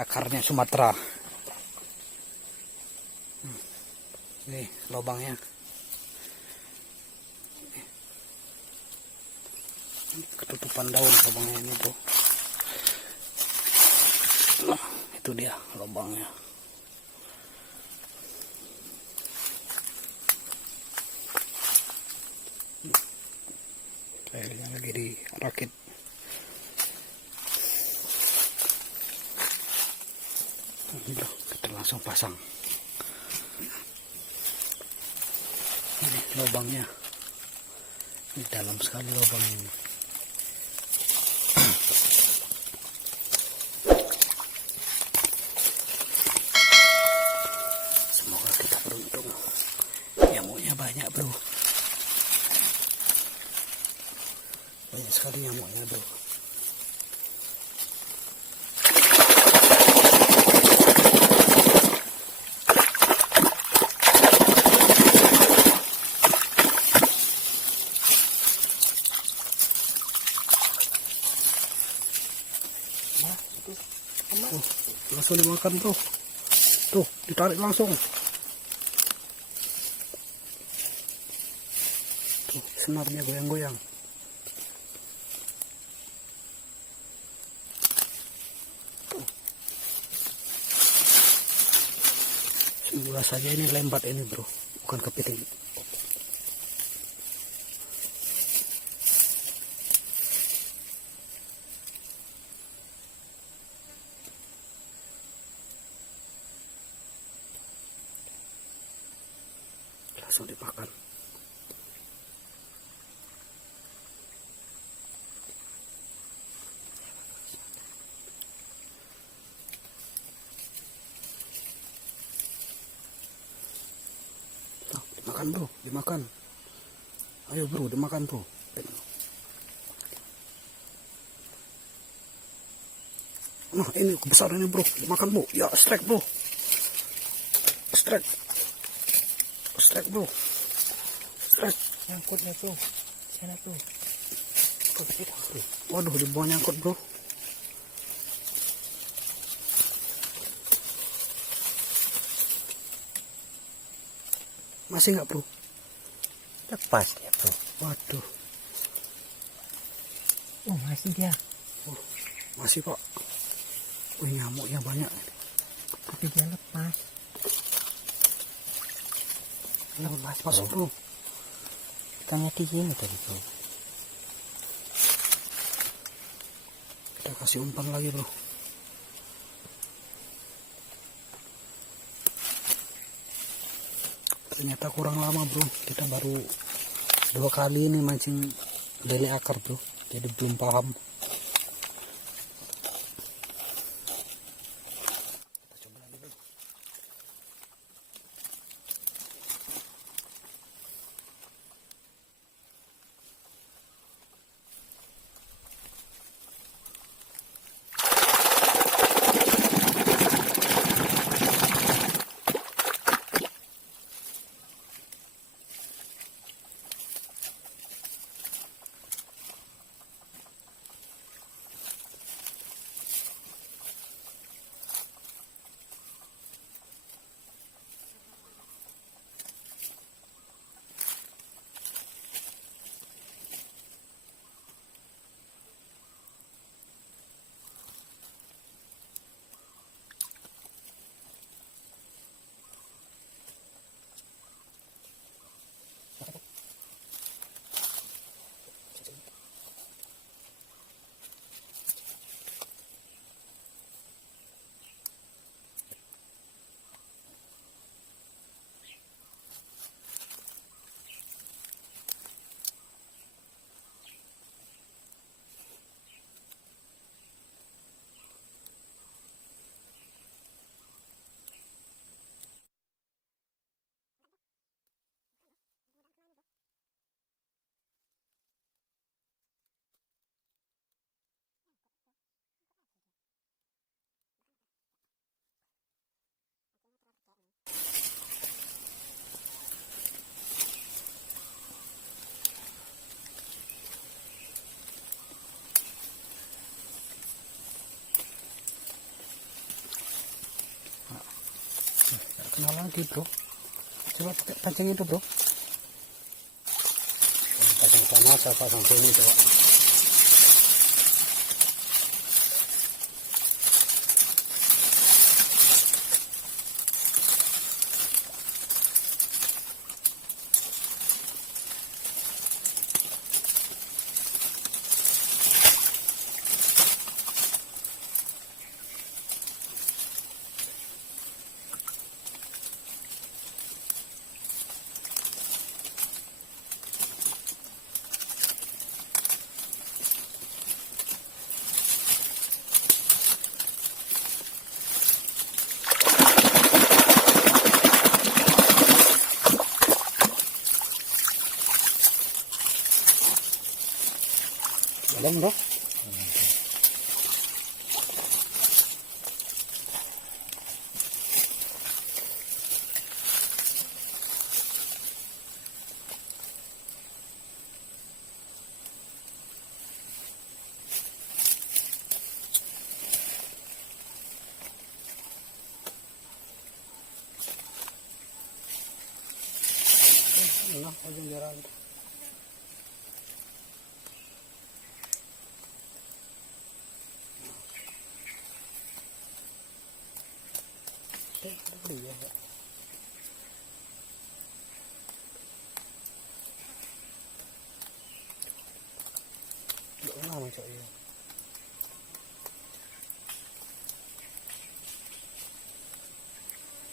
akarnya Sumatera. Nih lubangnya. Ketutupan daun lubangnya ini tuh. Nah, itu dia lubangnya. Kayaknya lagi dirakit. Kita langsung pasang. Ini lubangnya. Ini dalam sekali lubang ini. Semoga kita beruntung. Nyamuknya banyak, bro. Banyak sekali nyamuknya, bro. Langsung dimakan, bro. Tuh, ditarik langsung. Tuh, senarnya goyang-goyang. Semula saja ini lembat ini, bro, bukan kepiting. Langsung dimakan. Tuh, dimakan, bro, dimakan. Ayo, bro, dimakan, bro. Nah, ini kebesaran ini, bro, dimakan, bro. Ya, strike, bro. Strike. Strike, bro. Strike. Nyangkutnya tuh. Sana tuh. Waduh, di bawah nyangkut, bro. Masih nggak, bro? Lepas dia, bro. Waduh. Oh, masih dia. Oh, masih, Pak. Wih, nyamuknya banyak. Tapi dia lepas. Lepas, bro. Ikannya di sini tadi, bro. Kita kasih umpan lagi, bro. Ternyata kurang lama, bro. Kita baru 2 kali ini mancing lele akar, bro. Jadi belum paham. Kita coba lagi, bro. Sama lagi bro. Coba pakai pancing itu bro. Pasang sana, saya pasang sini coba. Dalam bro. Nah, ujung jalan. Iya, Pak. Lama cok ya.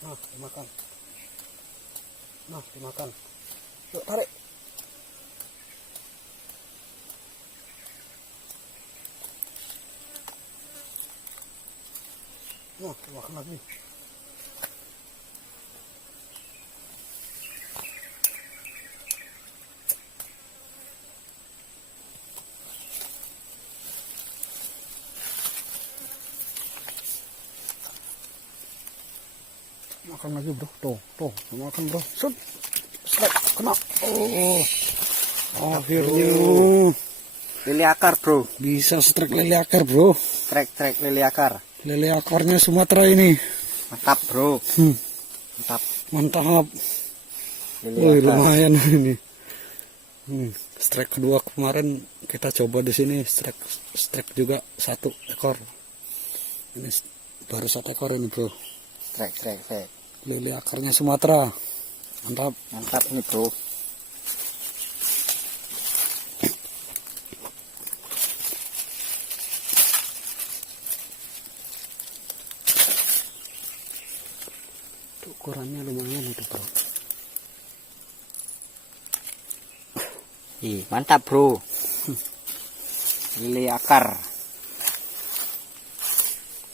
Nah, dimakan. Nah, dimakan. Yuk, tarik. Nah, dimakan lagi. Makan lagi bro, tuh, makan bro, set, strike, kena, akhirnya Lele akar bro. bisa strike lele akar bro, Trek lele akar. lele akarnya Sumatera ini, Mantap bro. Mantap. mantap, Lele wih akar. lumayan ini, strike kedua kemarin kita coba di sini, strike juga 1 ekor, ini baru 1 ekor ini bro, Trek. lele akarnya Sumatera, mantap. Mantap nih bro. Ukurannya lumayan itu bro. Ih, mantap bro. Lele akar.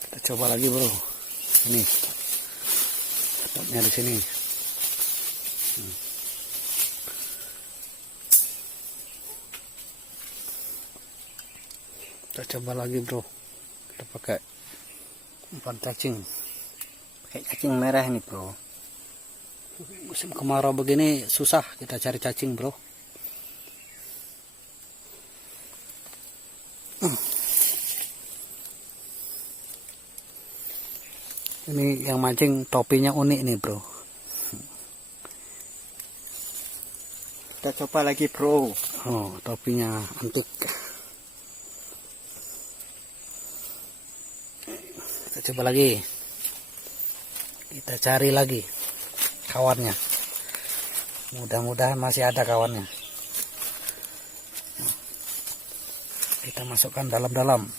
Kita coba lagi bro. Ini tempatnya di sini. Kita coba lagi bro. Kita pakai umpan cacing. Pakai cacing merah nih bro. Musim kemarau begini susah kita cari cacing bro. Ini yang mancing topinya unik nih bro. Kita coba lagi bro. Oh, topinya antik. Kita coba lagi. Kita cari lagi kawannya. Mudah-mudahan masih ada kawannya. Kita masukkan dalam-dalam.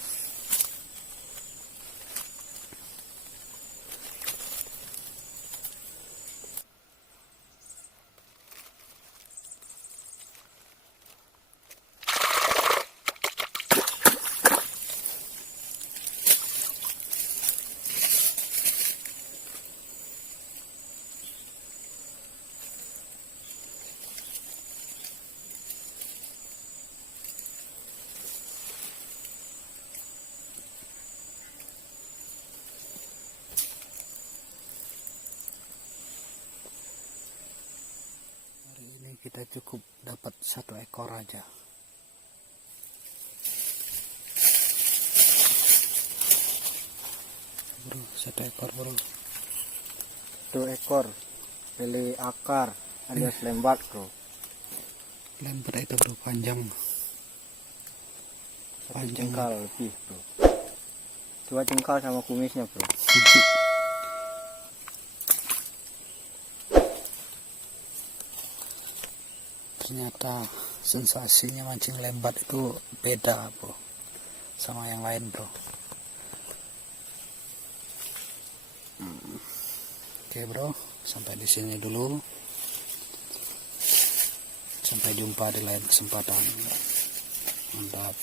Kita cukup dapat 1 ekor aja. Bro, 1 ekor bro. 2 ekor. lele akar alias lembat bro. Lembar itu bro, panjang. Satu jengkal lebih bro. 2 jengkal sama kumisnya bro. Ternyata sensasinya mancing lembat itu beda bro sama yang lain bro. Oke bro, sampai di sini dulu. Sampai jumpa di lain kesempatan. Mantap.